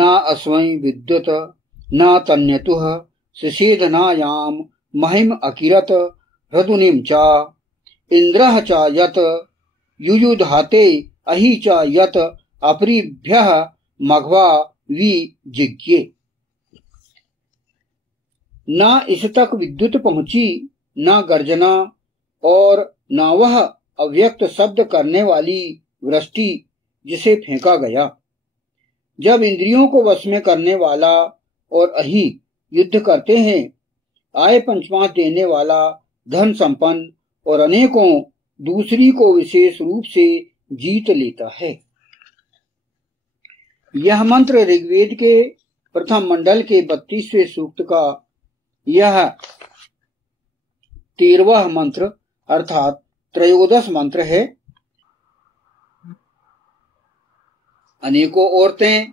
न अस्वै विद्युत न तन्यतुः सिषेधनायाम महिम अकिरत हृदुनिम च इंद्रः च यत युयुधाते अहि च यत अपरिभ्यः मघवा विजिज्ञे। न इस तक विद्युत पहुंची, न गर्जना, और न वह अव्यक्त शब्द करने वाली वृष्टि जिसे फेंका गया। जब इंद्रियों को वश में करने वाला और अहि युद्ध करते हैं, आय पंचमांश देने वाला, धन संपन्न और अनेकों दूसरी को विशेष रूप से जीत लेता है। यह मंत्र ऋग्वेद के प्रथम मंडल के 32वें सूक्त का यह 13वां मंत्र अर्थात त्रयोदश मंत्र है। अनेकों औरतें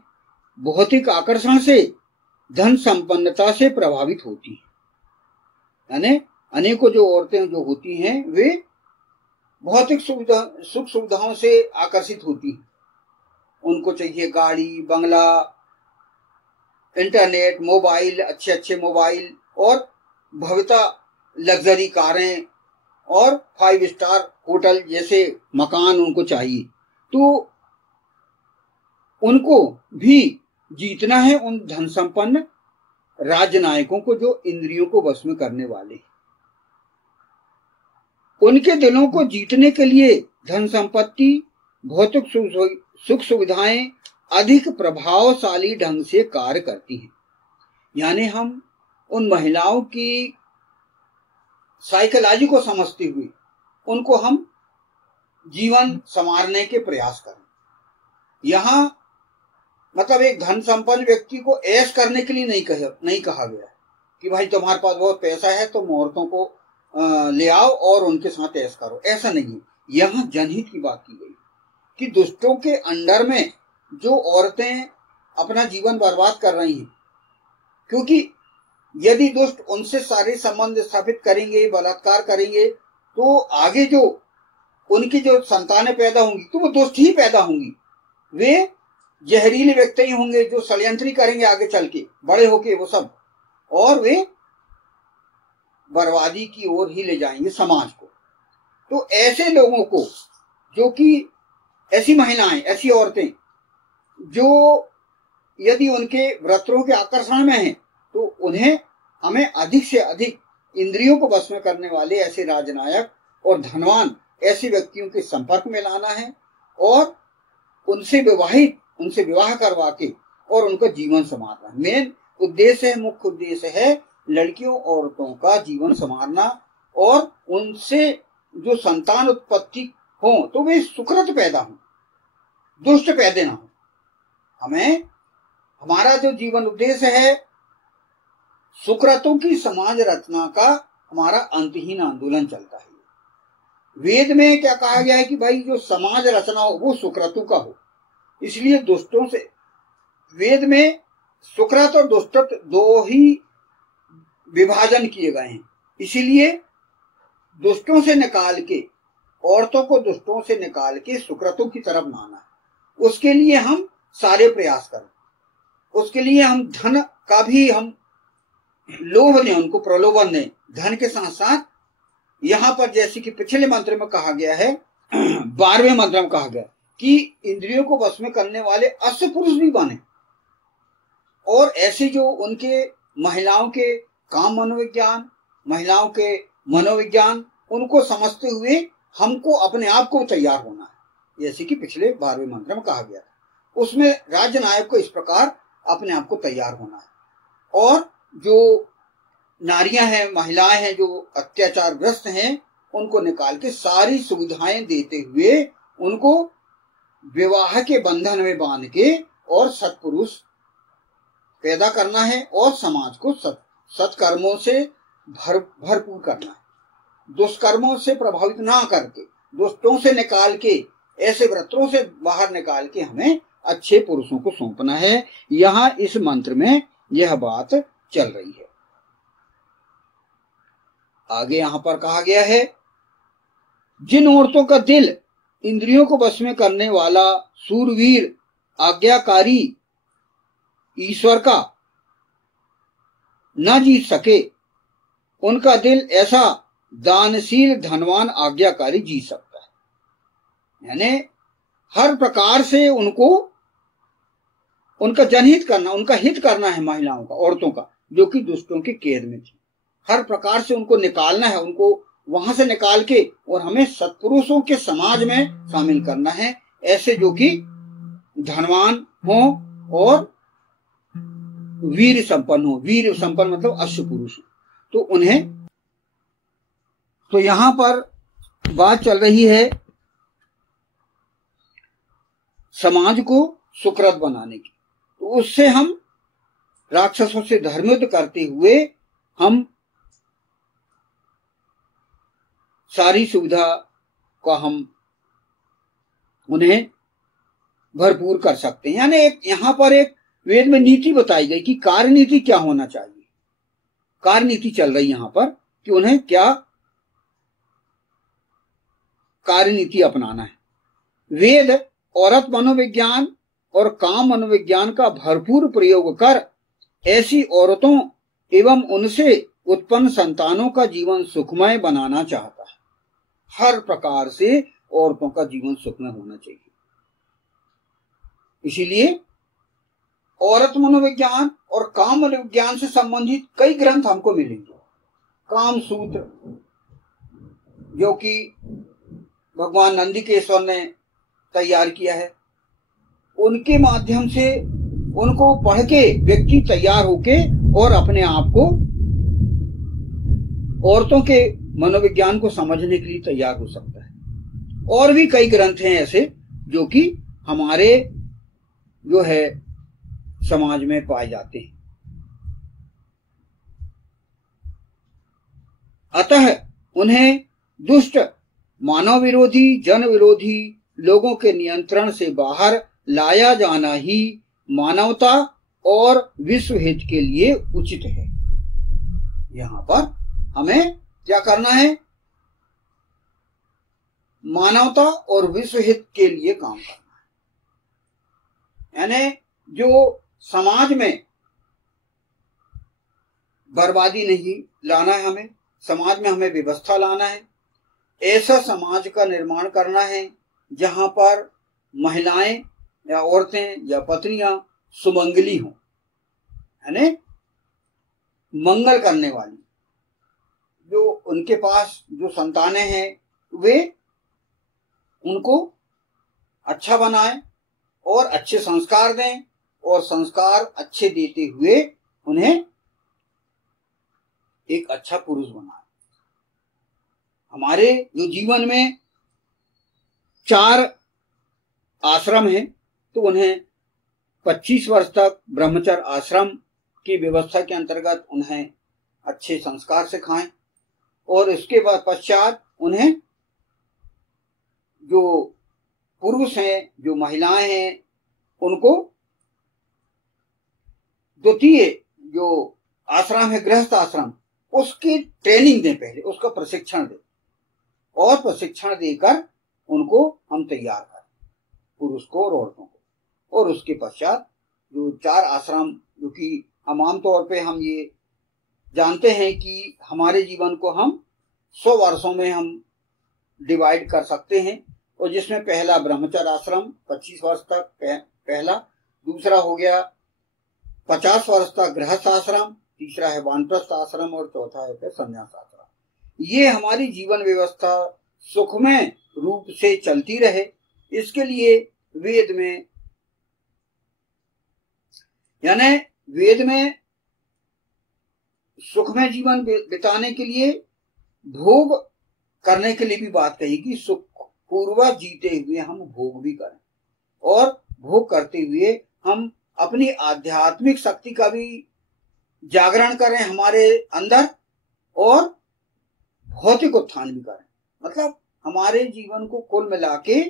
भौतिक आकर्षण से, धन संपन्नता से प्रभावित होती हैं। यानी अनेकों जो औरतें जो होती हैं वे भौतिक सुख सुविधाओं से आकर्षित होती हैं। उनको चाहिए गाड़ी, बंगला, इंटरनेट, मोबाइल, अच्छे अच्छे मोबाइल और भव्यता लग्जरी कारें और 5 स्टार होटल जैसे मकान उनको चाहिए। तो उनको भी जीतना है उन धन संपन्न राजनायकों को जो इंद्रियों को वश में करने वाले। उनके दिलों को जीतने के लिए धन संपत्ति, भौतिक सुख सुविधाएं अधिक प्रभावशाली ढंग से कार्य करती हैं। यानी हम उन महिलाओं की साइकोलॉजी को समझते हुए उनको हम जीवन संवारने के प्रयास करें। यहाँ मतलब एक धन संपन्न व्यक्ति को ऐश करने के लिए नहीं कहा गया कि भाई तुम्हारे पास बहुत पैसा है तुम औरतों को ले आओ और उनके साथ ऐश करो, ऐसा नहीं है। यहाँ जनहित की बात की गई कि दुष्टों के अंडर में जो औरतें अपना जीवन बर्बाद कर रही हैं, क्योंकि यदि दुष्ट उनसे सारे संबंध स्थापित करेंगे, बलात्कार करेंगे, तो आगे जो उनकी जो संतानें पैदा होंगी तो वो दुष्ट ही पैदा होंगी। वे जहरीले व्यक्ति ही होंगे जो षड्यंत्री करेंगे आगे चल के बड़े होके वो सब, और वे बर्बादी की ओर ही ले जाएंगे समाज को। तो ऐसे लोगों को, जो कि ऐसी महिलाएं, ऐसी औरतें जो यदि उनके वृत्रों के आकर्षण में हैं, तो उन्हें हमें अधिक से अधिक इंद्रियों को वश में करने वाले ऐसे राजनायक और धनवान ऐसे व्यक्तियों के संपर्क में लाना है और उनसे विवाह करवा के और उनका जीवन संवारना। मेन उद्देश्य है, मुख्य उद्देश्य है लड़कियों औरतों का जीवन संवारना और उनसे जो संतान उत्पत्ति हो तो वे सुकृत पैदा हो, दुष्ट पैदा ना हो। हमें हमारा जो जीवन उद्देश्य है सुकृतों की समाज रचना का हमारा अंतहीन आंदोलन चलता है। वेद में क्या कहा गया है कि भाई जो समाज रचना हो वो सुकृतों का हो। इसलिए दुष्टों से, वेद में सुकृत और दुष्टत दो ही विभाजन किए गए हैं। इसीलिए दुष्टों से निकाल के, औरतों को दुष्टों से निकाल के सुकृतों की तरफ लाना है। उसके लिए हम सारे प्रयास करें, उसके लिए हम धन का भी हम लोभ दें, उनको प्रलोभन दें। धन के साथ साथ यहां पर जैसे कि पिछले मंत्र में कहा गया है, 12वें मंत्र में कहा गया कि इंद्रियों को वश में करने वाले अश्व पुरुष भी बने और ऐसे जो उनके महिलाओं के काम मनोविज्ञान, महिलाओं के मनोविज्ञान, उनको समझते हुए हमको अपने आप को तैयार होना है। जैसे कि पिछले 12वें मंत्र में कहा गया, उसमें राज्य नायक को इस प्रकार अपने आप को तैयार होना है। और जो नारियां हैं, महिलाएं हैं जो अत्याचारग्रस्त हैं, उनको निकाल के सारी सुविधाएं देते हुए उनको विवाह के बंधन में बांध के और सत्पुरुष पैदा करना है और समाज को सत्कर्मों से भरपूर करना है। दुष्कर्मों से प्रभावित ना करके, दुष्टों से निकाल के, ऐसे व्रतों से बाहर निकाल के हमें अच्छे पुरुषों को सौंपना है। यहाँ इस मंत्र में यह बात चल रही है। आगे यहां पर कहा गया है, जिन औरतों का दिल इंद्रियों को वश में करने वाला, सूरवीर, आज्ञाकारी ईश्वर का न जीत सके, उनका दिल ऐसा दानशील धनवान आज्ञाकारी जीत सकता है। यानी हर प्रकार से उनको उनका जनहित करना, उनका हित करना है महिलाओं का, औरतों का, जो कि दुष्टों के कैद में थी। हर प्रकार से उनको निकालना है, उनको वहां से निकाल के और हमें सत्पुरुषों के समाज में शामिल करना है, ऐसे जो कि धनवान हो और वीर संपन्न हो। वीर संपन्न मतलब अश्व पुरुष। तो उन्हें, तो यहां पर बात चल रही है समाज को सुकृत बनाने की। तो उससे हम राक्षसों से धर्मयुद्ध करते हुए हम सारी सुविधा का हम उन्हें भरपूर कर सकते हैं। यानी एक यहां पर एक वेद में नीति बताई गई कि कार्य नीति क्या होना चाहिए। कार्य नीति चल रही यहां पर कि उन्हें क्या कार्य नीति अपनाना है। वेद औरत मनोविज्ञान और काम मनोविज्ञान का भरपूर प्रयोग कर ऐसी औरतों एवं उनसे उत्पन्न संतानों का जीवन सुखमय बनाना चाहता है। हर प्रकार से औरतों का जीवन सुखमय होना चाहिए। इसीलिए औरत मनोविज्ञान और काम मनोविज्ञान से संबंधित कई ग्रंथ हमको मिलेंगे। काम सूत्र, जो कि भगवान नंदिकेश्वर ने तैयार किया है, उनके माध्यम से उनको पढ़ के व्यक्ति तैयार होके और अपने आप को औरतों के मनोविज्ञान को समझने के लिए तैयार हो सकता है। और भी कई ग्रंथ हैं ऐसे जो कि हमारे जो है समाज में पाए जाते हैं। अतः उन्हें दुष्ट, मानव विरोधी, जन विरोधी लोगों के नियंत्रण से बाहर लाया जाना ही मानवता और विश्व हित के लिए उचित है। यहां पर हमें क्या करना है? मानवता और विश्व हित के लिए काम करना है। यानी जो समाज में बर्बादी नहीं लाना है, हमें समाज में हमें व्यवस्था लाना है। ऐसा समाज का निर्माण करना है जहां पर महिलाएं या औरतें या पत्नियां सुमंगली हों, यानी मंगल करने वाली। जो उनके पास जो संतानें हैं वे उनको अच्छा बनाएं और अच्छे संस्कार दें, और संस्कार अच्छे देते हुए उन्हें एक अच्छा पुरुष बनाएं। हमारे जो जीवन में 4 आश्रम हैं, तो उन्हें 25 वर्ष तक ब्रह्मचर्य आश्रम की व्यवस्था के अंतर्गत उन्हें अच्छे संस्कार सिखाएं, और इसके बाद पश्चात उन्हें जो पुरुष हैं, जो महिलाएं हैं, उनको द्वितीय जो आश्रम है गृहस्थ आश्रम, उसकी ट्रेनिंग दें, पहले उसका प्रशिक्षण दें, और प्रशिक्षण देकर उनको हम तैयार करें, पुरुष को और औरतों को। और उसके पश्चात जो 4 आश्रम, जो कि हम आमतौर पे हम ये जानते हैं कि हमारे जीवन को हम 100 वर्षों में हम डिवाइड कर सकते हैं, और जिसमें पहला ब्रह्मचर्य आश्रम 25 वर्ष तक पहला, दूसरा हो गया 50 वर्ष तक गृहस्थ आश्रम, तीसरा है वानप्रस्थ आश्रम, और चौथा है फिर संन्यास आश्रम। ये हमारी जीवन व्यवस्था सुखमय रूप से चलती रहे, इसके लिए वेद में, यानी वेद में सुखमय जीवन बिताने के लिए, भोग करने के लिए भी बात कही कि सुख पूर्वक जीते हुए हम भोग भी करें, और भोग करते हुए हम अपनी आध्यात्मिक शक्ति का भी जागरण करें हमारे अंदर, और भौतिक उत्थान भी करें। मतलब हमारे जीवन को कुल मिला के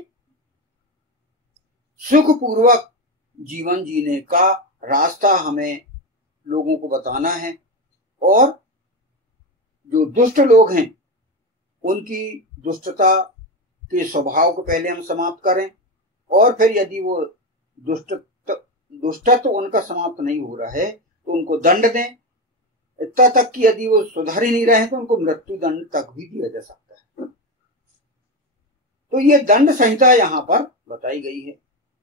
सुखपूर्वक जीवन जीने का रास्ता हमें लोगों को बताना है, और जो दुष्ट लोग हैं उनकी दुष्टता के स्वभाव को पहले हम समाप्त करें, और फिर यदि वो दुष्टत्व उनका समाप्त नहीं हो रहा है तो उनको दंड दें। इतना तक कि यदि वो सुधर ही नहीं रहे तो उनको मृत्यु दंड तक भी दिया जा सकता है। तो ये दंड संहिता यहाँ पर बताई गई है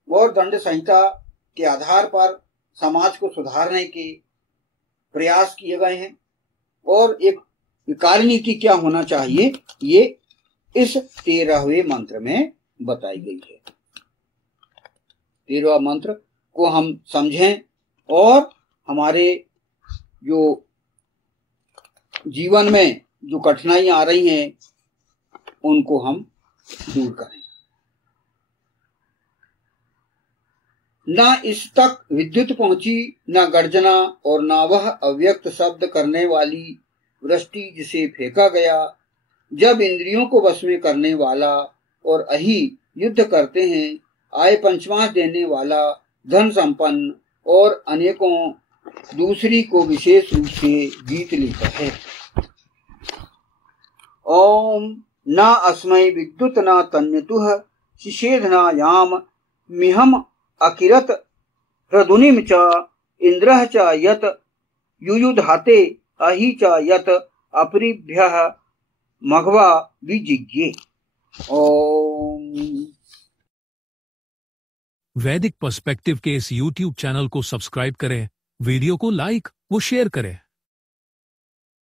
और दंड संहिता के आधार पर समाज को सुधारने के प्रयास किए गए हैं और एक कार्यनीति क्या होना चाहिए ये इस 13वें मंत्र में बताई गई है। 13वां मंत्र को हम समझें और हमारे जो जीवन में जो कठिनाइयां आ रही हैं उनको हम दूर करें। न इस तक विद्युत पहुंची, न गर्जना और न वह अव्यक्त शब्द करने वाली वृष्टि जिसे फेंका गया। जब इंद्रियों को वश में करने वाला और अहि युद्ध करते हैं, आय पंचमांश देने वाला, धन संपन्न और अनेकों दूसरी को विशेष रूप से जीत लेता है। ओम न अस्मै विद्युत न तन्यतुः शिषेध न याम मिहम अकिरत प्रदुनिम च इंद्रः च यत युयुधाते अहि च यत अपरिभ्यः मघवा विजिज्ञे। ओम। वैदिक पर्सपेक्टिव के इस YouTube चैनल को सब्सक्राइब करें, वीडियो को लाइक व शेयर करें।